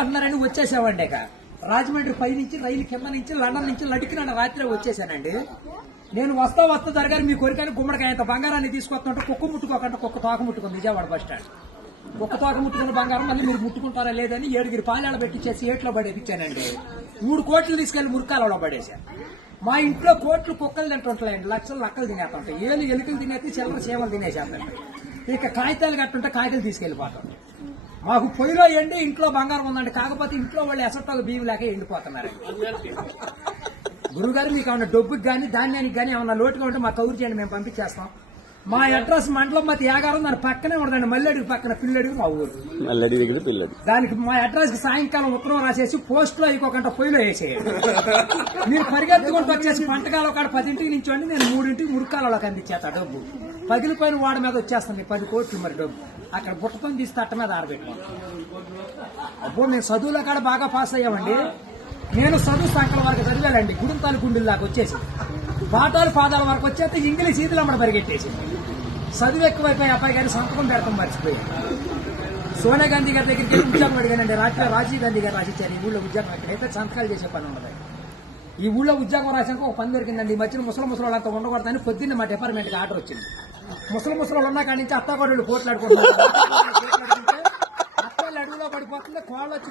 అంటున్నారని వచ్చేసామండి. ఇక రాజమండ్రి పై నుంచి రైలు కింద నుంచి లండన్ నుంచి లడికిన రాత్రి వచ్చేసానండి. నేను వస్తా జరగారు మీ కోరికని గుమ్మడికాయంత బంగారాన్ని తీసుకొస్తుంటే కుక్క ముట్టుకోకుండా కుక్క తోక ముట్టుకుంది విజయవాడ బస్ స్టాండ్. కుక్క తోక ముట్టుకున్న బంగారం మళ్ళీ మీరు ముట్టుకుంటారా లేదని 7 పాలాలు పెట్టించేసి ఏట్లో పడేపించానండి. 3 కోట్లు తీసుకెళ్లి మురికాలలో పడేశాను. మా ఇంట్లో కోట్లు కుక్కలు తింటుంటాయండి, లక్షలు లక్కలు తినేస్తుంటాయి, ఎలుకలు తినేసి చిల్లర చీమలు తినేసేస్తాయి. ఇక కాగితాలు కట్టుంటే కాగితాలు తీసుకెళ్లిపోతాం. మాకు పొయ్యిలో ఎండి ఇంట్లో బంగారం ఉందండి, కాకపోతే ఇంట్లో వాళ్ళు ఎసట్టాలు బియ్యం లేక ఎండిపోతున్నారు. గురుగారు మీకు ఏమన్నా డబ్బుకి కానీ ధాన్యానికి కానీ ఏమన్నా లోటుగా ఉంటే మాకు కౌరు చేయండి, మేము పంపించేస్తాం. మా అడ్రస్ మండలం మధ్య యాగారం, దాని పక్కనే ఉండదండి, మల్లెడికి పక్కన పిల్లడికి మా ఊరు. దానికి మా అడ్రస్ కి సాయంకాలం ఉత్తరం రాసేసి పోస్ట్ లో ఇంకొక పొయ్యిలో వేసేయండి. మీరు పరిగెత్తుకుంటూ వచ్చేసి పంటకాలం కాడ 10ంటికి నించోండి, నేను 3ంటికి మురికాలలోకి అందించేస్తా డబ్బు. పగిలిపోయిన వాడి మీద వచ్చేస్తుంది 10 కోట్లు మరి డబ్బు. అక్కడ బుట్టతో తీసి తట్ట మీద ఆరబెట్టాం. అప్పుడు నేను చదువులో కాడ బాగా పాస్ అయ్యామండి. నేను చదువు సంకల వరకు చదివానండి, గుడింతాలు గుండెల దాకా వచ్చేసి పాఠాలు పాదాల వరకు వచ్చేస్తే ఇంగ్లీష్ ఈదులు అమ్మడ పరిగెట్టేసి చదువు ఎక్కువైపోయి అబ్బాయి గారి సంతకం పెడతాం మర్చిపోయాను. సోనియా గాంధీ గారి దగ్గరికి వెళ్ళి ఉద్యోగం అడిగానండి. రాత్రి రాజీవ్ గాంధీ గారు రాసిచ్చారు ఈ ఊళ్ళో ఉద్యోగం, ఎక్కడైతే సంతకాలు చేసే పని ఉండదు. ఈ ఊళ్ళో ఉద్యోగం రాసాక ఒక పని దొరికిందండి. ఈ మధ్యన ముసలి ఉండకూడదని పొద్దున్న మా డిపార్ట్మెంట్కి ఆర్డర్ వచ్చింది. ముసలి ఉన్న కాడి నుంచి అత్తాకోడళ్ళు పోట్లాడుకుంటున్నారు. అత్తాళ్ళు అడుగులో పడిపోతుంది, కోళ్ళు వచ్చి